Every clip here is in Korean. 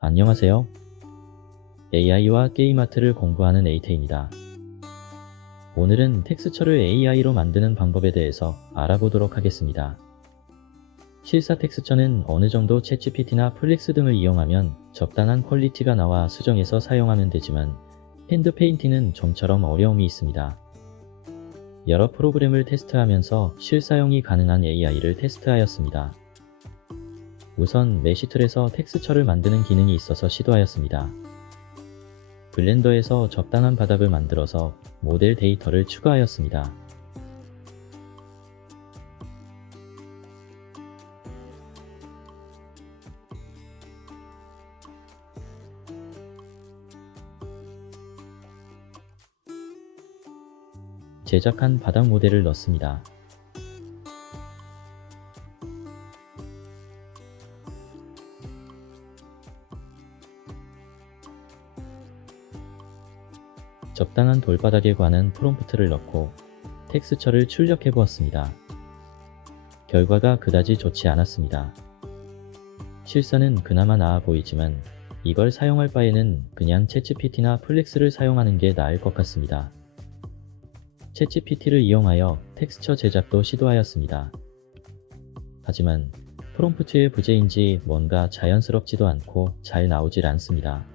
안녕하세요. AI와 게임 아트를 공부하는 에이테입니다. 오늘은 텍스처를 AI로 만드는 방법에 대해서 알아보도록 하겠습니다. 실사 텍스처는 어느 정도 챗GPT나 플릭스 등을 이용하면 적당한 퀄리티가 나와 수정해서 사용하면 되지만 핸드 페인팅은 좀처럼 어려움이 있습니다. 여러 프로그램을 테스트하면서 실사용이 가능한 AI를 테스트하였습니다. 우선 메시툴에서 텍스처를 만드는 기능이 있어서 시도하였습니다. 블렌더에서 적당한 바닥을 만들어서 모델 데이터를 추가하였습니다. 제작한 바닥 모델을 넣습니다. 적당한 돌바닥에 관한 프롬프트를 넣고 텍스처를 출력해 보았습니다. 결과가 그다지 좋지 않았습니다. 실사는 그나마 나아 보이지만 이걸 사용할 바에는 그냥 챗GPT나 플렉스를 사용하는 게 나을 것 같습니다. 챗GPT를 이용하여 텍스처 제작도 시도하였습니다. 하지만 프롬프트의 부재인지 뭔가 자연스럽지도 않고 잘 나오질 않습니다.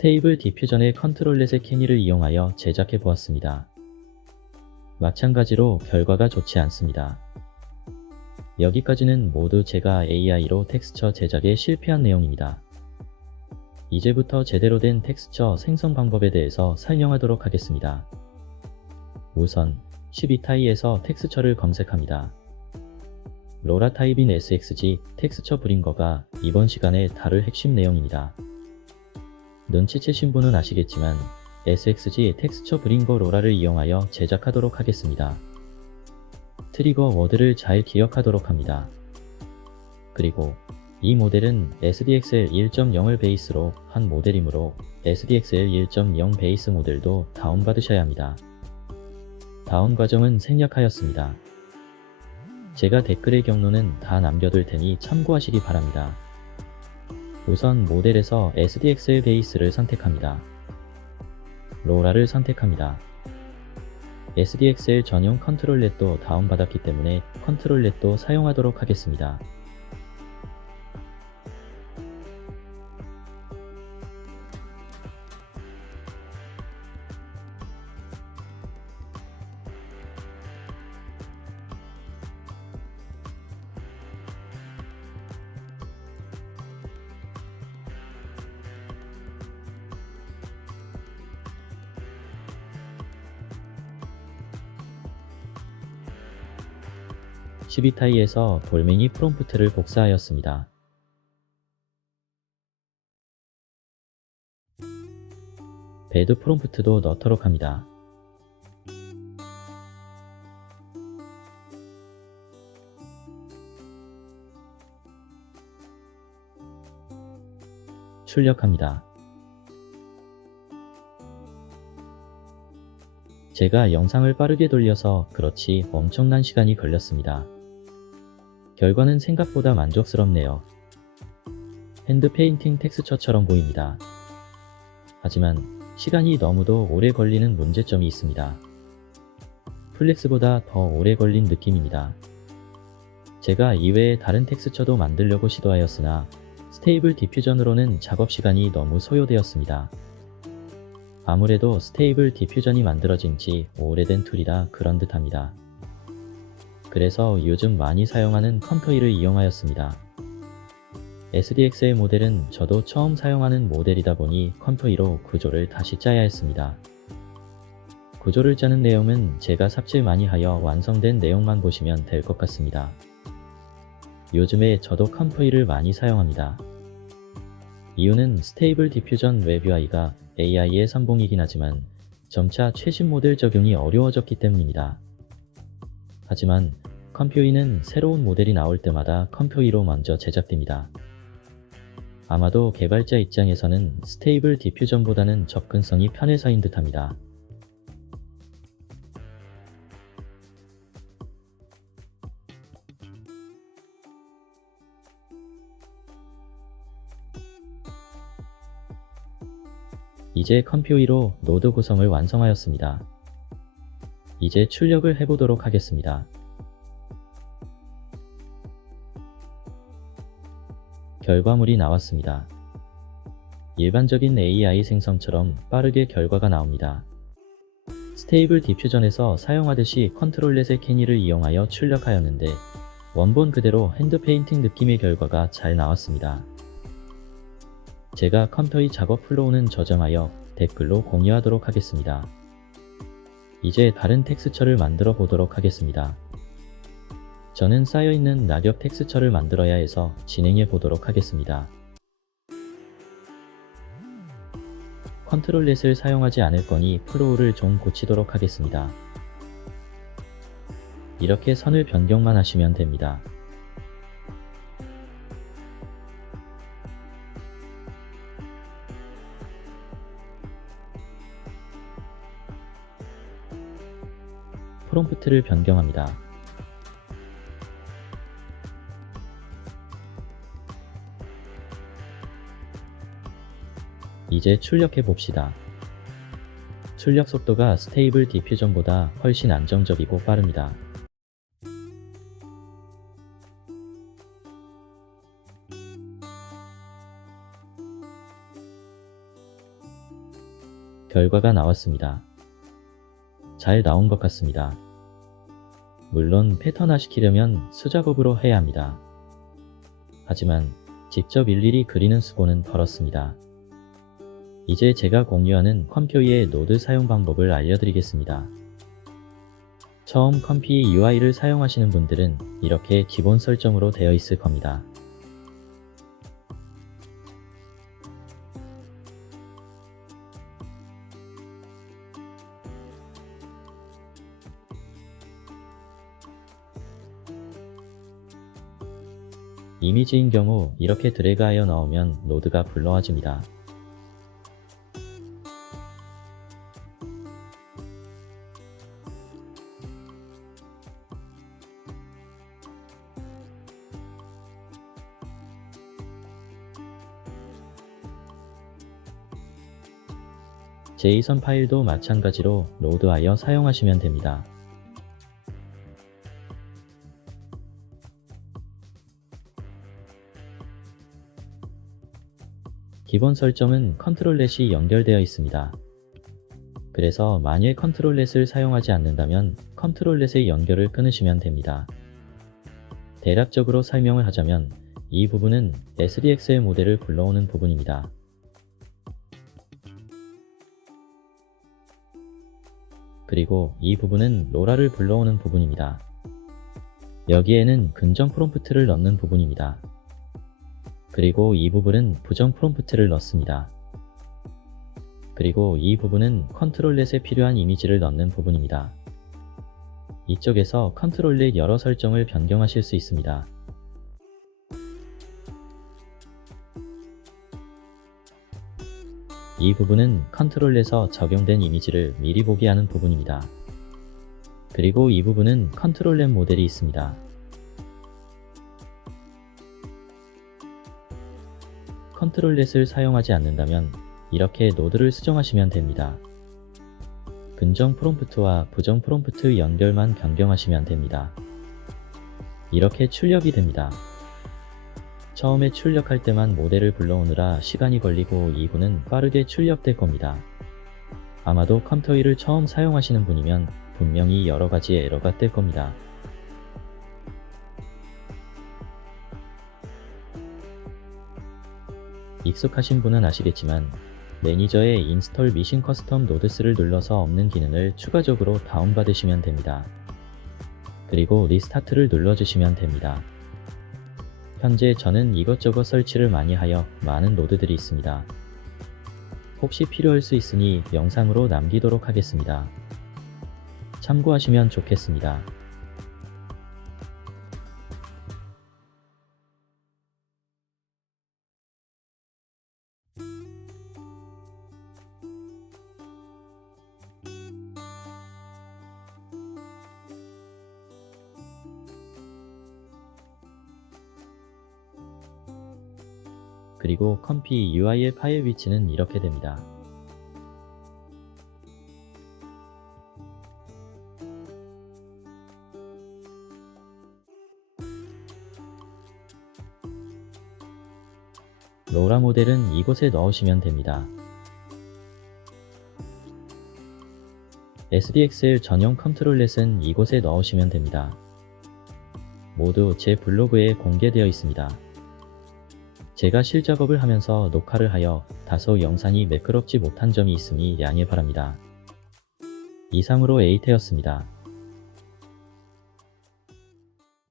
스테이블 디퓨전의 컨트롤렛의 캐니를 이용하여 제작해 보았습니다. 마찬가지로 결과가 좋지 않습니다. 여기까지는 모두 제가 AI로 텍스처 제작에 실패한 내용입니다. 이제부터 제대로 된 텍스처 생성 방법에 대해서 설명하도록 하겠습니다. 우선 12타이에서 텍스처를 검색합니다. 로라 타입인 SXG 텍스처 브링거가 이번 시간에 다룰 핵심 내용입니다. 눈치채신 분은 아시겠지만 SXG 텍스처 브링거 로라를 이용하여 제작하도록 하겠습니다. 트리거 워드를 잘 기억하도록 합니다. 그리고 이 모델은 SDXL 1.0을 베이스로 한 모델이므로 SDXL 1.0 베이스 모델도 다운받으셔야 합니다. 다운 과정은 생략하였습니다. 제가 댓글의 경로는 다 남겨둘 테니 참고하시기 바랍니다. 우선 모델에서 SDXL 베이스를 선택합니다. 로라를 선택합니다. SDXL 전용 컨트롤렛도 다운받았기 때문에 컨트롤렛도 사용하도록 하겠습니다. (12타이에서) 돌멩이 프롬프트를 복사하였습니다. 배드 프롬프트도 넣도록 합니다. 출력합니다. 제가 영상을 빠르게 돌려서 그렇지 엄청난 시간이 걸렸습니다. 결과는 생각보다 만족스럽네요. 핸드 페인팅 텍스처처럼 보입니다. 하지만 시간이 너무도 오래 걸리는 문제점이 있습니다. 플렉스보다 더 오래 걸린 느낌입니다. 제가 이외에 다른 텍스처도 만들려고 시도하였으나 스테이블 디퓨전으로는 작업 시간이 너무 소요되었습니다. 아무래도 스테이블 디퓨전이 만들어진 지 오래된 툴이라 그런 듯합니다. 그래서 요즘 많이 사용하는 컴토이를 이용하였습니다. SDXL 모델은 저도 처음 사용하는 모델이다 보니 컴토이로 구조를 다시 짜야 했습니다. 구조를 짜는 내용은 제가 삽질 많이 하여 완성된 내용만 보시면 될 것 같습니다. 요즘에 저도 컴토이를 많이 사용합니다. 이유는 스테이블 디퓨전 웹 UI가 AI의 선봉이긴 하지만 점차 최신 모델 적용이 어려워졌기 때문입니다. 하지만 컴퓨이는 새로운 모델이 나올 때마다 컴퓨이로 먼저 제작됩니다. 아마도 개발자 입장에서는 스테이블 디퓨전보다는 접근성이 편해서인 듯합니다. 이제 컴퓨 위로 노드 구성을 완성하였습니다. 이제 출력을 해보도록 하겠습니다. 결과물이 나왔습니다. 일반적인 AI 생성처럼 빠르게 결과가 나옵니다. 스테이블 디퓨전에서 사용하듯이 컨트롤렛의 캐니를 이용하여 출력하였는데 원본 그대로 핸드 페인팅 느낌의 결과가 잘 나왔습니다. 제가 컴퓨터의 작업 플로우는 저장하여 댓글로 공유하도록 하겠습니다. 이제 다른 텍스처를 만들어 보도록 하겠습니다. 저는 쌓여있는 낙엽 텍스처를 만들어야 해서 진행해 보도록 하겠습니다. 컨트롤렛을 사용하지 않을 거니 플로우를 좀 고치도록 하겠습니다. 이렇게 선을 변경만 하시면 됩니다. 프롬프트를 변경합니다. 이제 출력해 봅시다. 출력 속도가 스테이블 디퓨전보다 훨씬 안정적이고 빠릅니다. 결과가 나왔습니다. 잘 나온 것 같습니다. 물론 패턴화 시키려면 수작업으로 해야 합니다. 하지만 직접 일일이 그리는 수고는 덜었습니다. 이제 제가 공유하는 컴퓨의 노드 사용 방법을 알려드리겠습니다. 처음 컴퓨 UI를 사용하시는 분들은 이렇게 기본 설정으로 되어 있을 겁니다. 이미지인 경우 이렇게 드래그하여 넣으면 노드가 불러와집니다. 제이선 파일도 마찬가지로 로드하여 사용하시면 됩니다. 기본 설정은 컨트롤렛이 연결되어 있습니다. 그래서 만일 컨트롤렛을 사용하지 않는다면 컨트롤렛의 연결을 끊으시면 됩니다. 대략적으로 설명을 하자면 이 부분은 SDXL 모델을 불러오는 부분입니다. 그리고 이 부분은 로라를 불러오는 부분입니다. 여기에는 긍정 프롬프트를 넣는 부분입니다. 그리고 이 부분은 부정 프롬프트를 넣습니다. 그리고 이 부분은 컨트롤렛에 필요한 이미지를 넣는 부분입니다. 이쪽에서 컨트롤렛 여러 설정을 변경하실 수 있습니다. 이 부분은 컨트롤렛에서 적용된 이미지를 미리 보게 하는 부분입니다. 그리고 이 부분은 컨트롤렛 모델이 있습니다. 컨트롤렛을 사용하지 않는다면 이렇게 노드를 수정하시면 됩니다. 긍정 프롬프트와 부정 프롬프트 연결만 변경하시면 됩니다. 이렇게 출력이 됩니다. 처음에 출력할 때만 모델을 불러오느라 시간이 걸리고 이후는 빠르게 출력될 겁니다. 아마도 컴퓨터를 처음 사용하시는 분이면 분명히 여러가지 에러가 뜰 겁니다. 익숙하신 분은 아시겠지만 매니저에 인스톨 미신 커스텀 노드스를 눌러서 없는 기능을 추가적으로 다운받으시면 됩니다. 그리고 리스타트를 눌러주시면 됩니다. 현재 저는 이것저것 설치를 많이 하여 많은 노드들이 있습니다. 혹시 필요할 수 있으니 영상으로 남기도록 하겠습니다. 참고하시면 좋겠습니다. 그리고 컴퓨 UI의 파일 위치는 이렇게 됩니다. 로라 모델은 이곳에 넣으시면 됩니다. SDXL 전용 컨트롤렛은 이곳에 넣으시면 됩니다. 모두 제 블로그에 공개되어 있습니다. 제가 실작업을 하면서 녹화를 하여 다소 영상이 매끄럽지 못한 점이 있으니 양해 바랍니다. 이상으로 에이테였습니다.